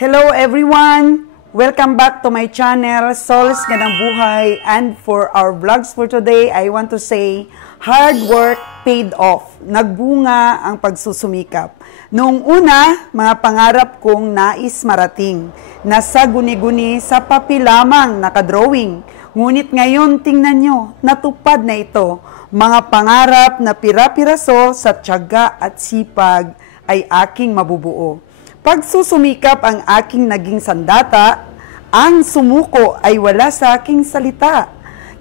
Hello everyone! Welcome back to my channel, Sol's Ganang Buhay. And for our vlogs for today, I want to say, hard work paid off. Nagbunga ang pagsusumikap. Noong una, mga pangarap kong nais marating. Nasa guni-guni sa papel lamang nakadrawing. Ngunit ngayon, tingnan nyo, natupad na ito. Mga pangarap na pira-piraso sa tiyaga at sipag ay aking mabubuo. Pagsusumikap ang aking naging sandata, ang sumuko ay wala sa aking salita.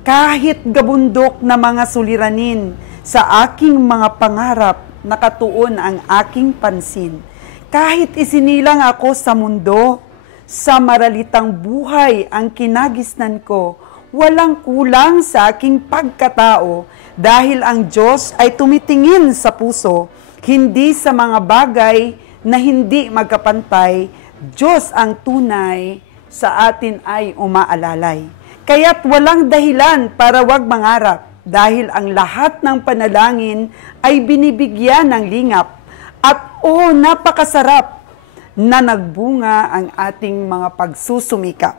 Kahit gabundok na mga suliranin, sa aking mga pangarap, nakatuon ang aking pansin. Kahit isinilang ako sa mundo, sa maralitang buhay ang kinagisnan ko, walang kulang sa aking pagkatao, dahil ang Diyos ay tumitingin sa puso, hindi sa mga bagay na hindi magkapantay. Diyos ang tunay, sa atin ay umaalalay. Kaya't walang dahilan para wag mangarap, dahil ang lahat ng panalangin ay binibigyan ng lingap. At napakasarap na nagbunga ang ating mga pagsusumikap.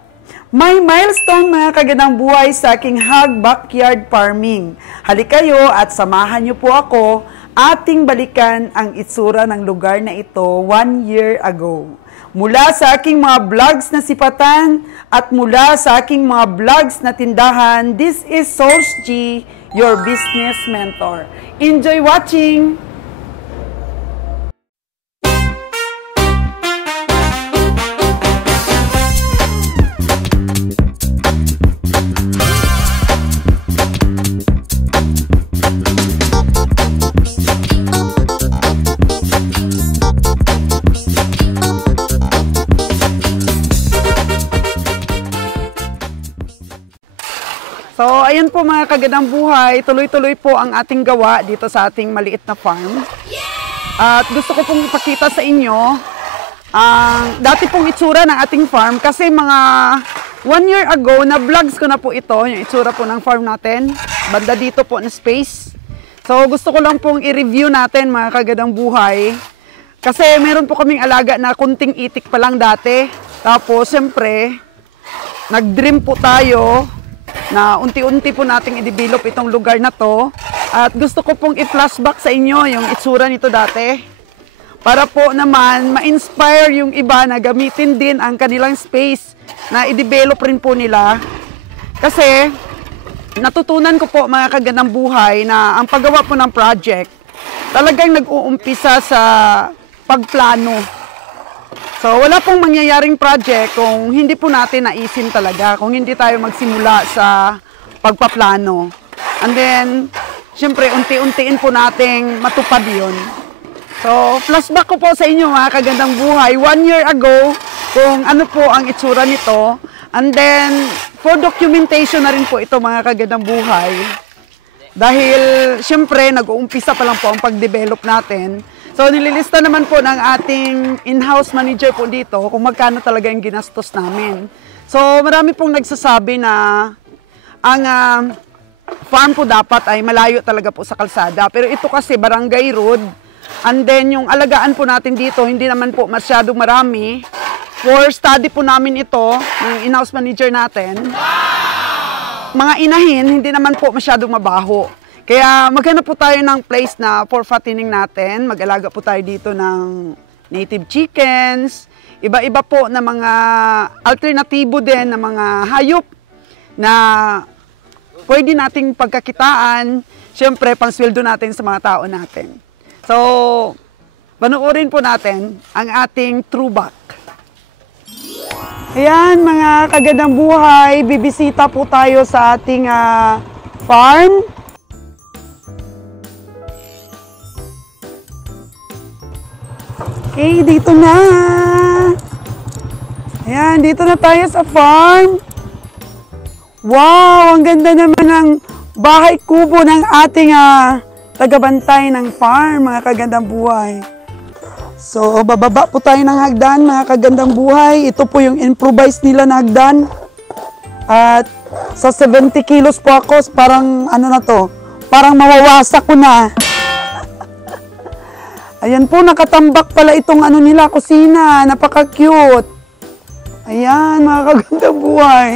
May milestone mga kagandang buhay sa aking Hug Backyard Farming. Halikayo at samahan niyo po ako ating balikan ang itsura ng lugar na ito 1 year ago. Mula sa aking mga vlogs na sipatan at mula sa aking mga vlogs na tindahan, this is Sol's G, your business mentor. Enjoy watching! So, ayan po mga kagandang buhay, tuloy-tuloy po ang ating gawa dito sa ating maliit na farm. At gusto ko pong ipakita sa inyo ang dati pong itsura ng ating farm kasi mga 1 year ago na vlogs ko na po ito, yung itsura po ng farm natin, banda dito po na space. So, gusto ko lang pong i-review natin mga kagandang buhay kasi meron po kaming alaga na kunting itik pa lang dati. Tapos, siyempre, nag-dream po tayo na unti-unti po nating i-develop itong lugar na to. At gusto ko pong i-flashback sa inyo yung itsura nito dati. Para po naman ma-inspire yung iba na gamitin din ang kanilang space na i-develop rin po nila. Kasi natutunan ko po mga kagandang buhay na ang paggawa po ng project talagang nag-uumpisa sa pagplano. So, wala pong mangyayaring project kung hindi po natin naisin talaga, kung hindi tayo magsimula sa pagpaplano. And then, syempre, unti-untiin po nating matupad yun. So, flashback ko po sa inyo mga kagandang buhay, 1 year ago, kung ano po ang itsura nito. And then, for documentation na rin po ito mga kagandang buhay. Dahil, syempre, nag-uumpisa pa lang po ang pag-develop natin. So, nililista naman po ng ating in-house manager po dito kung magkano talaga yung ginastos namin. So, marami pong nagsasabi na ang farm po dapat ay malayo talaga po sa kalsada. Pero ito kasi barangay road. And then, yung alagaan po natin dito, hindi naman po masyadong marami. For study po namin ito, ng in-house manager natin. Mga inahin, hindi naman po masyadong mabaho. Kaya maghanap po tayo ng place na for fattening natin. Mag-alaga po tayo dito ng native chickens. Iba-iba po na mga alternatibo din na mga hayop na pwede nating pagkakitaan. Siyempre, pangsweldo natin sa mga tao natin. So, panoorin po natin ang ating throwback. Ayan mga kagandang buhay, bibisita po tayo sa ating farm. Okay, dito na. Ayan, dito na tayo sa farm. Wow, ang ganda naman ng bahay kubo ng ating tagabantay ng farm, mga kagandang buhay. So, bababa po tayo ng hagdan, mga kagandang buhay. Ito po yung improvised nila na hagdan. At sa 70 kilos po ako, parang ano na to, parang mawawasak ko na. Ayan po, nakatambak pala itong ano nila, kusina. Napaka-cute. Ayan, mga kagandang buhay.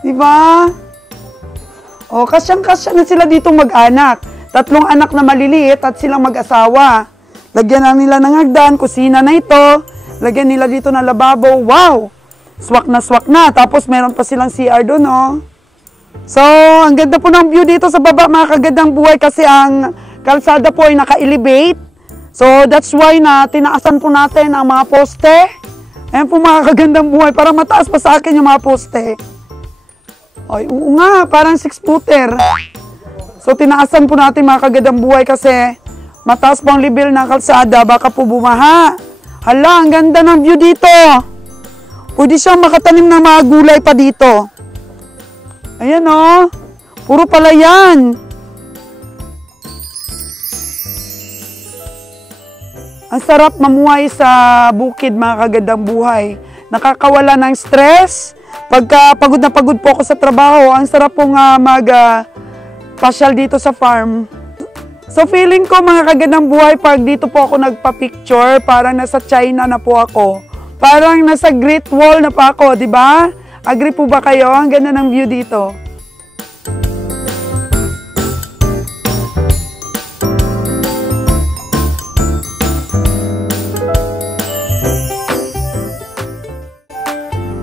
Diba? O, kasyang-kasya na sila dito mag-anak. 3 anak na maliliit at silang mag-asawa. Lagyan na nila ng hagdan, kusina na ito. Lagyan nila dito ng lababo. Wow! Swak na swak na. Tapos meron pa silang CR doon, oh. So, ang ganda po ng view dito sa baba, mga kagandang buhay, kasi ang kalsada po ay naka-elevate. So, that's why na tinaasan po natin ang mga poste. Ayan po, mga kagandang buhay, para mataas pa sa akin yung mga poste. Ay, oo nga, parang 6-footer. So, tinaasan po natin, mga kagandang buhay, kasi mataas po ang level ng kalsada, baka po bumaha. Hala, ang ganda ng view dito. Pwede siyang makatanim ng mga gulay pa dito. Ayan, oh. Puro palayan. Ang sarap mamuhay sa bukid, mga kagandang buhay. Nakakawala ng stress. Pagka pagod na pagod po ako sa trabaho, ang sarap pong pasyal dito sa farm. So feeling ko, mga kagandang buhay, pag dito po ako nagpa-picture, parang nasa China na po ako. Parang nasa Great Wall na pa ako, di ba? Agree po ba kayo? Ang ganda ng view dito.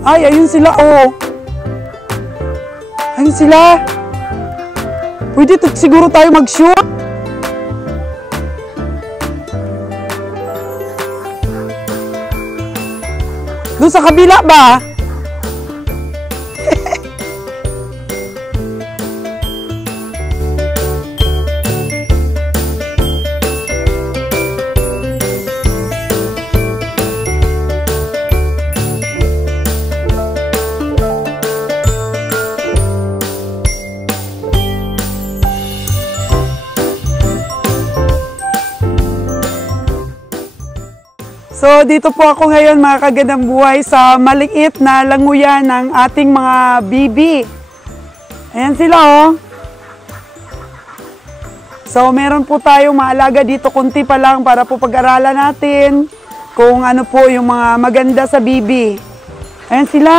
Ay, ayun sila, oh. Ayun sila. Pwede siguro tayo mag-shoot. Doon sa kabila ba? So, dito po ako ngayon, mga kagandang buhay, sa maliit na languyan ng ating mga bibi. Ayan sila, oh. So, meron po tayong maalaga dito, kunti pa lang, para po pag-aralan natin kung ano po yung mga maganda sa bibi. Ayan sila.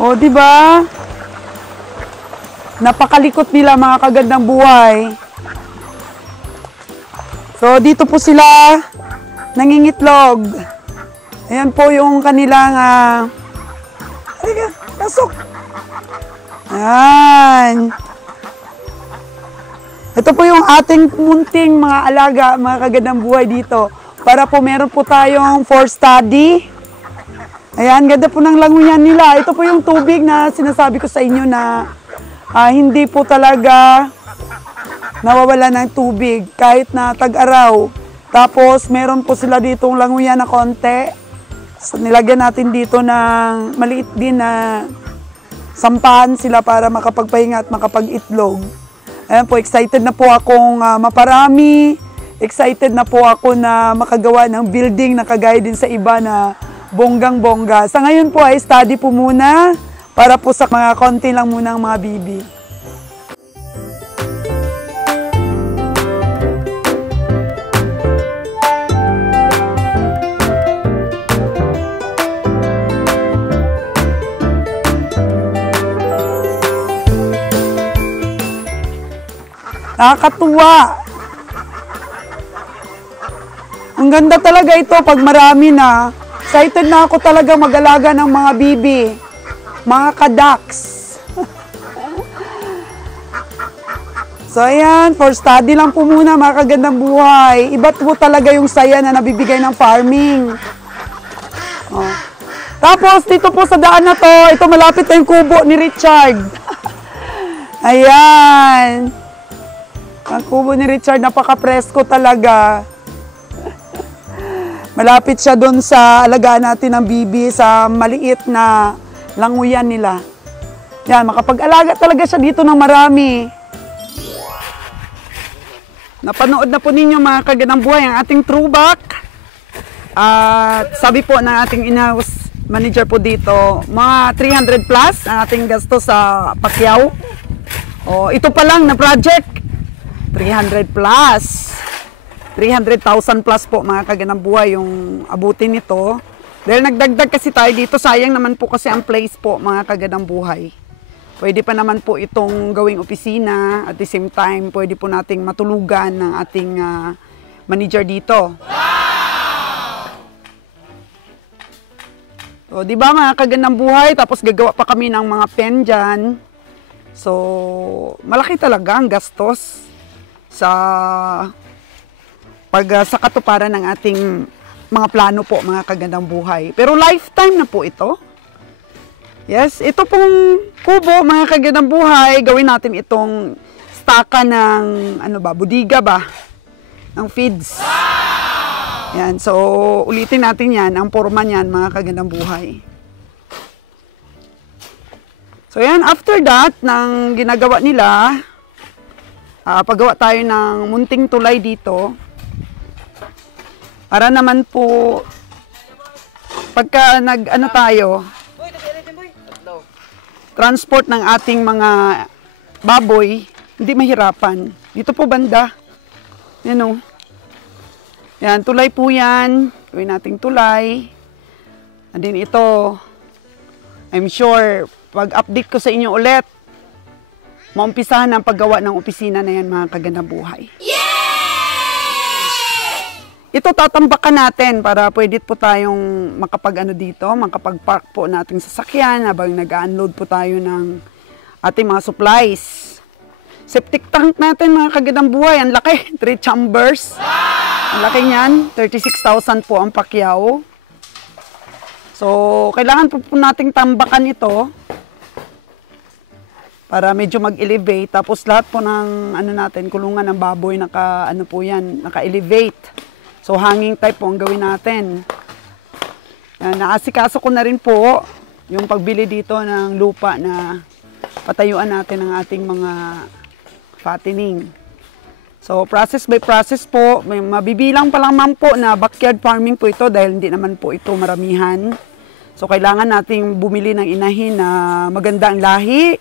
O, di ba? Napakalikot nila, mga kagandang buhay. So, dito po sila nangingitlog. Ayan po yung kanilang halika, pasok. Ayan. Ito po yung ating munting mga alaga, mga kagandang buhay dito. Para po meron po tayong for study. Ayan, ganda po ng languyan nila. Ito po yung tubig na sinasabi ko sa inyo na hindi po talaga nawawala ng tubig kahit na tag-araw. Tapos, meron po sila ditong languyan na konti. So, nilagyan natin dito ng maliit din na sampahan sila para makapagpahinga at makapag-itlog. Ayan po, excited na po akong maparami. Excited na po ako na makagawa ng building na kagaya din sa iba na bonggang-bongga. Sa ngayon po ay study po muna para po sa mga konti lang muna ang mga bibi. Nakakatuwa. Ang ganda talaga ito pag marami na. Excited na ako talaga mag-alaga ng mga bibi. Mga ka-ducks. So ayan, for study lang po muna, mga kagandang buhay. Iba't po talaga yung saya na nabibigay ng farming. Oh. Tapos dito po sa daan na to, ito malapit na yung kubo ni Richard. Ayan. Ang kubo ni Richard, napaka-presko talaga. Malapit siya doon sa alagaan natin ng bibi sa maliit na languyan nila. Yan, makapag-alaga talaga siya dito ng marami. Napanood na po ninyo, mga kagandang buhay, ang ating throwback. At sabi po ng ating in-house manager po dito, mga 300 plus ang ating gasto sa Pacquiao. O, ito pa lang na project. 300 plus. 300,000 plus po, mga kagandang buhay, yung abutin nito. Dahil nagdagdag kasi tayo dito, sayang naman po kasi ang place po, mga kagandang buhay. Pwede pa naman po itong gawing opisina. At the same time, pwede po nating matulugan ng ating manager dito. So, di ba mga kagandang buhay? Tapos gagawa pa kami ng mga pen dyan. So, malaki talaga ang gastos sa sa katuparan ng ating mga plano po, mga kagandang buhay. Pero lifetime na po ito. Yes, ito pong kubo, mga kagandang buhay, gawin natin itong staka ng, budiga ba? Ng feeds. Yan, so ulitin natin yan, ang forma niyan, mga kagandang buhay. So yan, after that, nang ginagawa nila, paggawa tayo ng munting tulay dito, para naman po, pagka tayo, transport ng ating mga baboy, hindi mahirapan. Dito po banda. Yan o. Yan, tulay po yan. Gawin nating tulay. And then ito, I'm sure, pag-update ko sa inyo ulit, maumpisahan ang paggawa ng opisina na yan, mga kagandang buhay. Ito tatambakan natin para pwede po tayong dito, makapag-park po nating sasakyan habang nag-unload po tayo ng ating mga supplies. Septic tank natin, mga kagandang buhay, ang laki, 3 chambers. Ang laki niyan, 36,000 po ang pakyaw. So, kailangan po nating tambakan ito para medyo mag-elevate. Tapos lahat po ng natin, kulungan ng baboy, naka-elevate. So, hanging type po ang gawin natin. Naasikaso ko na rin po yung pagbili dito ng lupa na patayuan natin ang ating mga fattening. So, process by process po. May mabibilang pa lang po na backyard farming po ito dahil hindi naman po ito maramihan. So, kailangan nating bumili ng inahin na maganda ang lahi.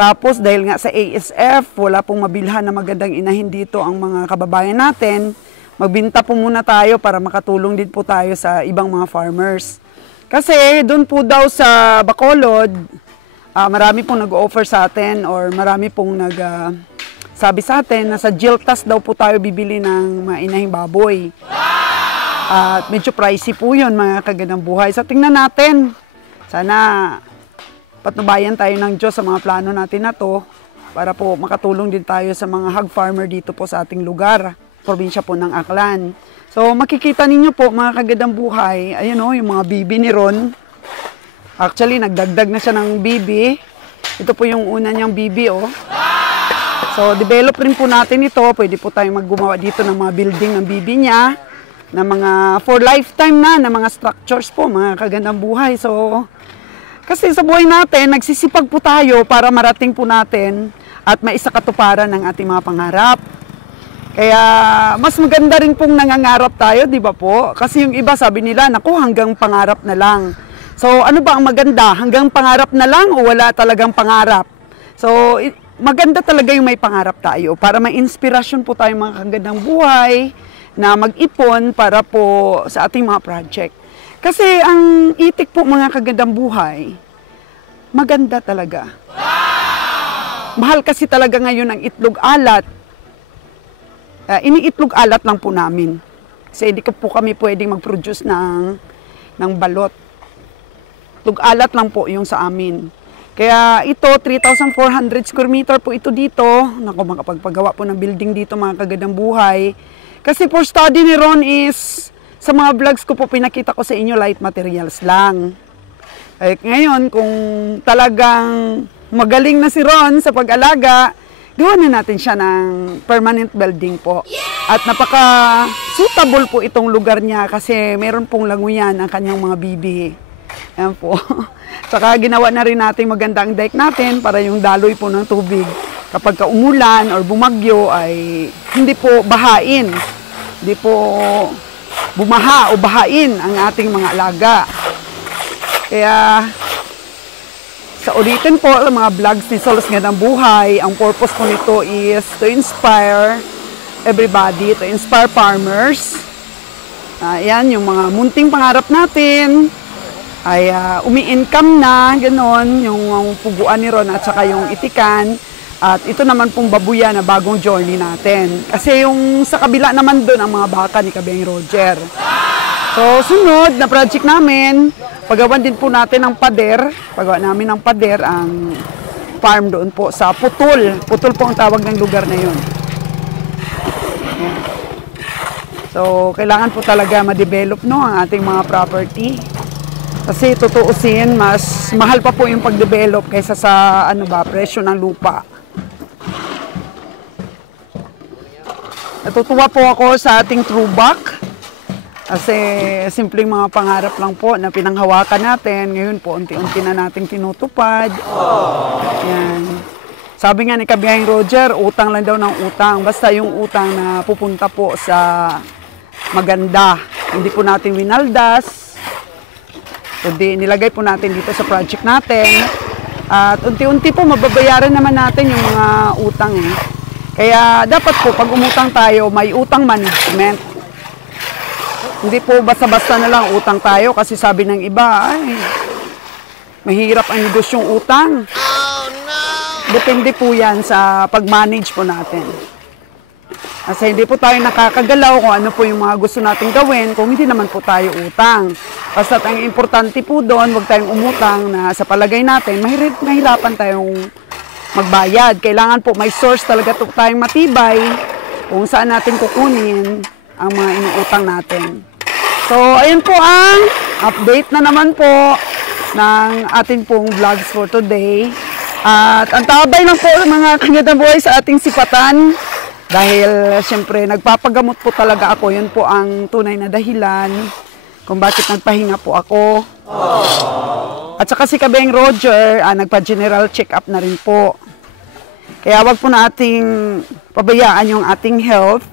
Tapos, dahil nga sa ASF, wala pong mabilhan na magandang inahin dito ang mga kababayan natin. Magbinta po muna tayo para makatulong din po tayo sa ibang mga farmers. Kasi doon po daw sa Bacolod, marami pong nag-offer sa atin or marami pong sabi sa atin na sa Jiltas daw po tayo bibili ng mga inahing baboy. At medyo pricey po yun, mga kagandang buhay. So tingnan natin. Sana patnubayan tayo ng Diyos sa mga plano natin na to para po makatulong din tayo sa mga hog farmer dito po sa ating lugar. Probinsya po ng Aklan. So, makikita ninyo po, mga kagandang buhay, ayun o, yung mga bibi ni Ron. Actually, nagdagdag na siya ng bibi. Ito po yung una niyang bibi, o. So, develop rin po natin ito. Pwede po tayong maggumawa dito ng mga building ng bibi niya, na mga for lifetime na mga structures po, mga kagandang buhay. So, kasi sa buhay natin, nagsisipag po tayo para marating po natin at maisakatuparan ng ating mga pangarap. Kaya mas maganda rin pong nangangarap tayo, di ba po? Kasi yung iba sabi nila, naku, hanggang pangarap na lang. So ano ba ang maganda? Hanggang pangarap na lang o wala talagang pangarap? So maganda talaga yung may pangarap tayo para may inspirasyon po tayo, mga kagandang buhay na mag-ipon para po sa ating mga project. Kasi ang itik po, mga kagandang buhay, maganda talaga. Mahal kasi talaga ngayon ang itlog alat. Iniitlog alat lang po namin. Kasi hindi po kami pwedeng mag-produce ng balot. Itlog alat lang po yung sa amin. Kaya ito, 3,400 square meter po ito dito. Naku, makapagpagawa po ng building dito, mga kagandang buhay. Kasi for study ni Ron is, sa mga vlogs ko po pinakita ko sa inyo, light materials lang. Ngayon, kung talagang magaling na si Ron sa pag-alaga, gawa na natin siya ng permanent building po. At napaka-suitable po itong lugar niya kasi meron pong languyan ang kanyang mga bibi. Yan po. Saka ginawa na rin natin maganda ang deck natin para yung daloy po ng tubig kapag umulan or bumagyo ay hindi po bahain. Hindi po bumaha o bahain ang ating mga alaga. Kaya sa ulitin po, mga vlogs ni Solos Gandang Buhay, ang purpose po nito is to inspire everybody, to inspire farmers Yan, yung mga munting pangarap natin ay umi-income na, gano'n, yung puguan ni Ron at saka yung itikan. At ito naman pong babuya na bagong journey natin. Kasi yung sa kabila naman doon ang mga baka ni Kabeng Roger. So, sunod na project namin, pagawan din po natin ng pader. Pagawa namin ng pader ang farm doon po sa Putol. Putol po ang tawag ng lugar na yun. So, kailangan po talaga ma-develop no, ang ating mga property. Kasi tutuusin, mas mahal pa po yung pag-develop kaysa sa presyo ng lupa. Natutuwa po ako sa ating throwback. Kasi simpleng mga pangarap lang po na pinanghawakan natin. Ngayon po, unti-unti na nating tinutupad. Yan. Sabi nga ni Kabeng Roger, utang lang daw ng utang. Basta yung utang na pupunta po sa maganda. Hindi po natin winaldas. Kundi nilagay po natin dito sa project natin. At unti-unti po mababayaran naman natin yung mga utang. Kaya dapat po pag umutang tayo, may utang management. Hindi po basta-basta na lang utang tayo kasi sabi ng iba, ay, mahirap ang negosyong utang. Oh, no! Depende po yan sa pag-manage po natin. Kasi hindi po tayo nakakagalaw kung ano po yung mga gusto nating gawin kung hindi naman po tayo utang. Basta ang importante po doon, huwag tayong umutang na sa palagay natin, mahirapan tayong magbayad. Kailangan po may source talaga tayong matibay kung saan natin kukunin ang mga inuutang natin. So, ayun po ang update na naman po ng ating pong vlogs for today. At ang tabay lang po mga kanyadang buhay sa ating sipatan. Dahil, siyempre, nagpapagamot po talaga ako. Yun po ang tunay na dahilan kung bakit nagpahinga po ako. At saka si Kabeng Roger, nagpa-general check-up na rin po. Kaya wag po nating pabayaan yung ating health.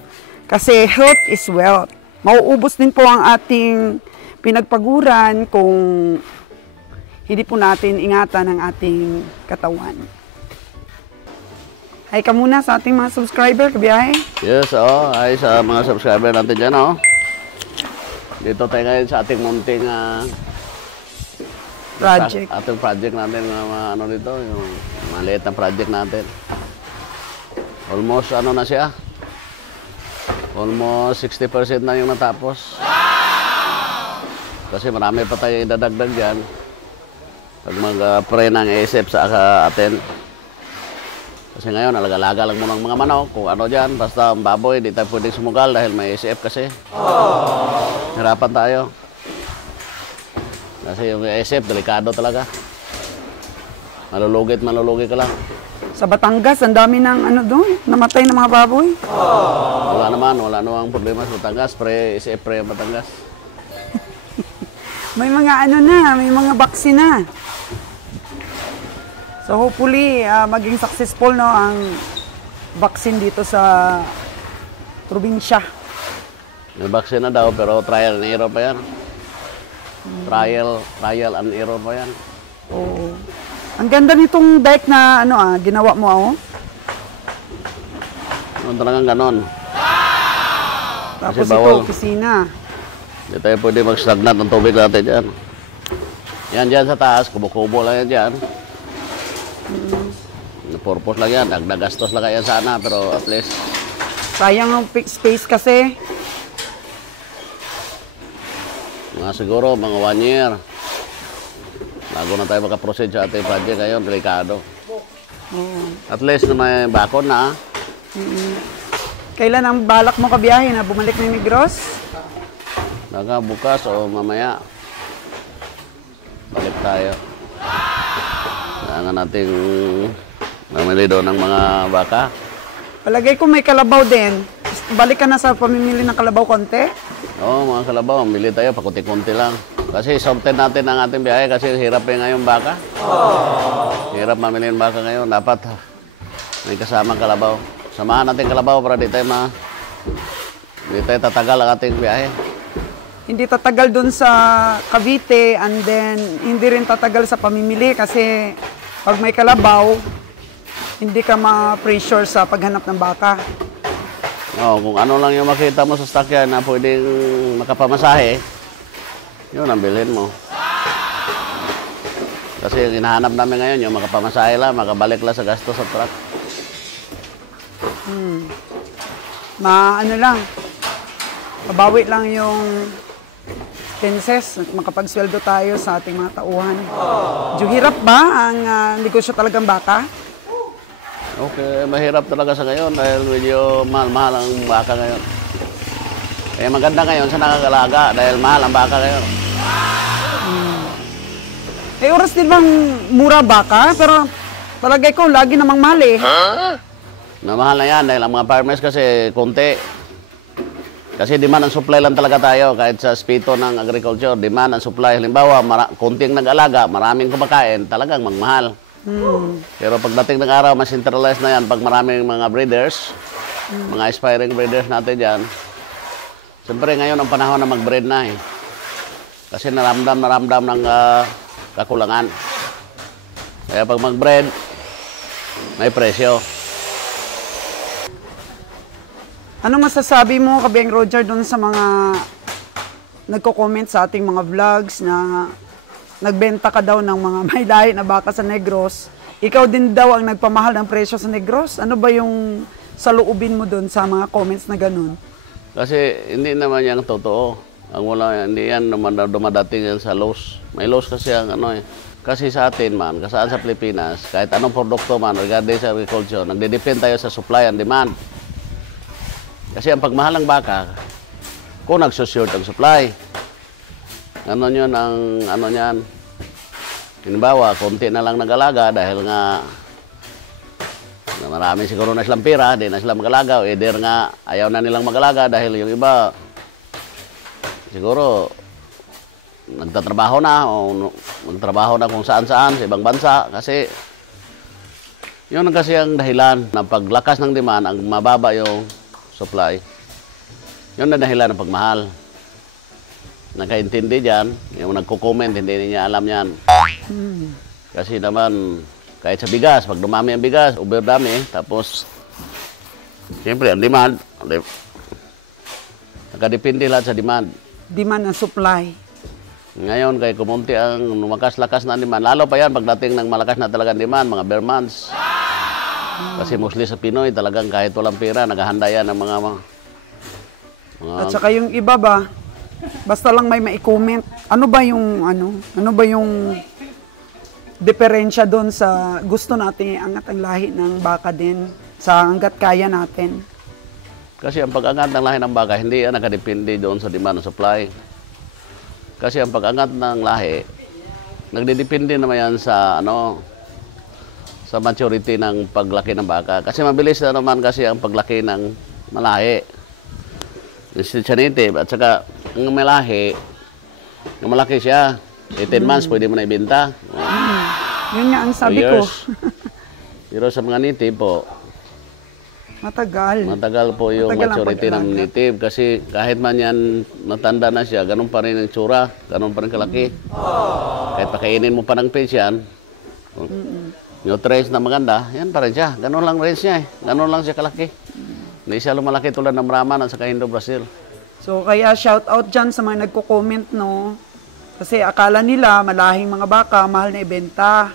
Kasi health is wealth. Mauubos din po ang ating pinagpaguran kung hindi po natin ingatan ang ating katawan. Hi ka muna sa ating mga subscriber, Kabiyahe. Yes, ay sa mga subscriber natin dyan, Dito tayo ngayon sa ating munting project. Ating project natin, dito, yung maliit na project natin. Almost, na siya? Almost 60% na yung natapos. Kasi marami pa tayo idadagdag dyan. Pag mag-pray ng isip sa atin. Kasi ngayon, alaga-alaga lang muna ng mga manok, kung ano dyan, basta ang baboy, di tayo pwedeng sumugal dahil may ACF kasi. Hirapan tayo. Kasi yung ACF, delikado talaga. Malulugit ka lang. Sa Batangas, ang dami ng doon, namatay ng mga baboy. Wala namang problema sa Batangas, ACF pre ang Batangas. May mga may mga vaccine na. So hopefully, maging successful ang vaccine dito sa probinsya. May vaccine na daw, pero trial and error pa yan. Trial and error pa yan. Oo. Ang ganda nitong deck na ginawa mo, Talagang ganon. Tapos ito, opisina. Hindi tayo pwede mag-stagnant ng tubig natin dyan. Yan dyan sa taas, kubo-kubo lang yan dyan. Purpose lang yan, nagdagastos lang yan sana, pero at least... Sayang ang space kasi. Siguro, mga 1 year. Bago na tayo makaproceed sa ating project ngayon, delikado. At least na may bakon na. Kailan ang balak mo Kabiyahe na bumalik ng Negros? Bukas o mamaya. Balik tayo. Kailangan nating mamili doon ng mga baka. Palagay ko may kalabaw din. Balik ka na sa pamimili ng kalabaw konti? Oo, mga kalabaw. Mamili tayo, pakunti-kunti lang. Kasi sorted natin ang ating biyahe kasi hirap ngayon baka. Hirap mamili ng baka ngayon. Dapat may kasamang kalabaw. Samahan natin kalabaw para di tayo tatagal ang ating biyahe. Hindi tatagal dun sa Cavite and then hindi rin tatagal sa pamimili kasi pag may kalabaw, hindi ka ma-pressure sa paghanap ng baka. Kung ano lang yung makita mo sa sasakyan na pwedeng makapamasahe, yun ang bilhin mo. Kasi yung hinahanap namin ngayon, yung makapamasahe lang, makabalik lang sa gasto sa truck. Ano lang, mabawi lang yung penses, makapagsweldo tayo sa ating mga tauhan. Medyo hirap ba ang negosyo talagang baka? Okay, mahirap talaga sa ngayon dahil medyo mahal-mahal ang baka ngayon. Kaya maganda ngayon sa nakakalaga dahil mahal ang baka ngayon. Oras din bang mura baka? Pero palagay ko, lagi namang mahal eh. Mahal na yan dahil ang mga farmers kasi konti. Kasi demand and supply lang talaga tayo kahit sa spito ng agriculture. Demand and supply. Halimbawa, konting nag-alaga, maraming kumakain, talagang magmahal. Pero pagdating ng araw, mas centralized na yan pag maraming mga breeders, mga aspiring breeders natin dyan. Siyempre ngayon ang panahon na mag-breed na eh. Kasi naramdam ng kakulangan. Kaya pag mag-breed, may presyo. Ano masasabi mo, Kabiang Roger, doon sa mga nagko-comment sa ating mga vlogs na nagbenta ka daw ng mga may lahi na baka sa Negros? Ikaw din daw ang nagpamahal ng presyo sa Negros? Ano ba yung saloobin mo doon sa mga comments na ganun? Kasi hindi naman yan totoo. Ang wala, hindi yan naman dumadating yan sa loss. May loss kasi ang ano eh. Kasi sa atin man, kasaan sa Pilipinas, kahit anong produkto man regarding sa agriculture, nagde-depend tayo sa supply and demand. Kasi ang pagmahal ng baka, kung nagsushort ang supply, ano yun ang ano niyan. Halimbawa, konti na lang nag-alaga dahil nga marami siguro na silang pira, di na sila mag-alaga, o either nga ayaw na nilang mag-alaga dahil yung iba siguro nagtatrabaho na o magtrabaho na kung saan-saan sa ibang bansa kasi yun kasi ang dahilan na paglakas ng demand, ang mababa yung supply. Yun na dahilan ng pagmahal. Nakaintindi dyan, yung nagko-comment, hindi niya alam yan. Kasi naman, kahit sa bigas, pag dumami ang bigas, overdami, tapos, siyempre, ang demand, nakadepende lahat sa demand. Demand and supply. Ngayon, kay kumunti ang lumakas-lakas na demand, lalo pa yan pagdating ng malakas na talagang demand, mga bare months. Kasi mostly sa Pinoy, talagang kahit walang pera, naghahanda yan ng mga At saka yung iba ba, basta lang may mai-comment, ano ba yung diferensya doon sa gusto natin iangat ang lahi ng baka din sa hanggat kaya natin? Kasi ang pag-angat ng lahi ng baka, hindi yan nakadepende doon sa demand and supply. Kasi ang pag-angat ng lahi, nagdidepende naman yan sa sa maturity ng paglaki ng baka. Kasi mabilis na naman kasi ang paglaki ng malahi. Siya native. At saka, ang malahi, yung malaki siya, 18 months, pwede mo na ibenta. Yun nga ang sabi ko. Pero sa mga native po, matagal. Matagal po yung maturity ng native. Kasi kahit man yan matanda na siya, ganun pa rin ang tsura, ganun pa rin kalaki. Kahit pakainin mo pa ng fish yan, nutrients na maganda, yan pa rin siya. Ganun lang range niya eh. Ganun lang siya kalaki. Hindi siya lumalaki tulad ng Brahman at saka Indo-Brazil. So kaya shout out dyan sa mga nagko-comment, no? Kasi akala nila malahing mga baka, mahal na ibenta.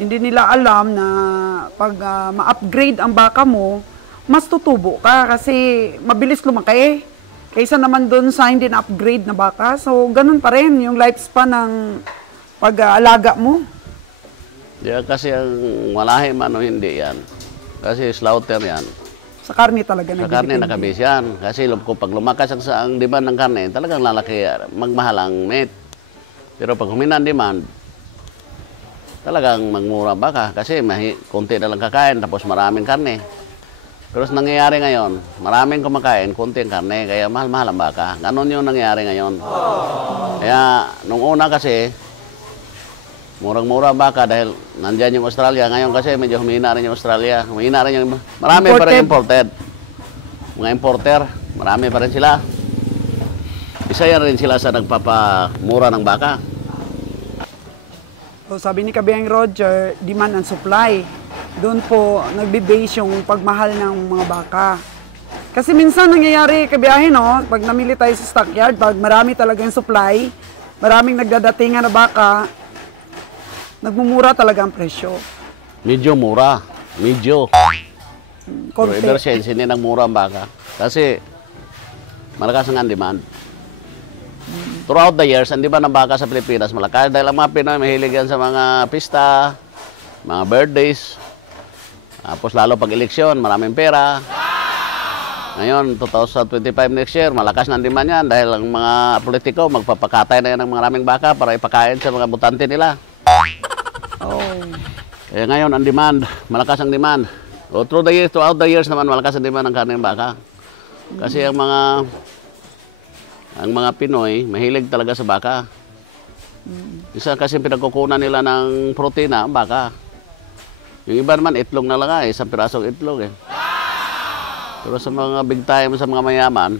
Hindi nila alam na pag ma-upgrade ang baka mo, mas tutubo ka kasi mabilis lumaki. Kaysa naman doon sa hindi na-upgrade na baka. So ganun pa rin yung lifespan ng pag-alaga mo. Yeah, kasi ang malahi man o hindi yan. Kasi slaughter yan. Sa karne talaga Sa karne nakabase yan. Kasi pag lumakas ang demand ng karne, talagang lalaki, magmahal ang meat. Pero pag humina ang demand, talagang magmura baka. Kasi konti na lang kakain, tapos maraming karne. Pero nangyayari ngayon, maraming kumakain, konti ang karne, kaya mahal-mahal ang baka. Ganon yung nangyayari ngayon. Kaya nung una kasi, murang-mura baka dahil nandyan yung Australia. Ngayon kasi medyo humina rin yung Australia. Humina rin yung... Marami pa rin imported. Mga importer, marami pa rin sila. Isa yan rin sila sa nagpapamura ng baka. So sabi ni Kabiang Roger, demand and supply. Doon po nagbe-base yung pagmahal ng mga baka. Kasi minsan nangyayari kabiyahe, no? Pag namili tayo sa stockyard, pag marami talaga yung supply, maraming nagdadatingan na baka, nagmumura talaga ang presyo. Medyo mura. Medyo. Pero Konti. ever since, hindi nang mura ang baka. Kasi, malakas ang demand. Throughout the years, ang demand ng baka sa Pilipinas malakas. Dahil ang mga Pinoy mahilig yan sa mga pista, mga birthdays. Tapos lalo pag eleksyon, maraming pera. Ngayon, 2025 next year, malakas na ang demand yan. Dahil ang mga politiko, magpapakatay na yan ng maraming baka para ipakain sa mga butante nila. Oh. Eh ngayon, ang demand, malakas ang demand. O throughout the years naman, malakas ang demand ng karne ng baka. Kasi ang mga Pinoy, mahilig talaga sa baka. Isa kasi pinagkukunan nila ng protina, ang baka. Yung iba naman, itlog na lang isang pirasong itlog eh. Pero sa mga big time, sa mga mayaman,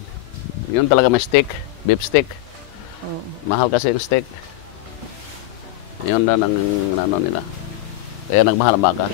yun talaga may steak, beef steak. Mahal kasi yung steak. Yun na ang ano nila. Kaya nagmahal ang baka.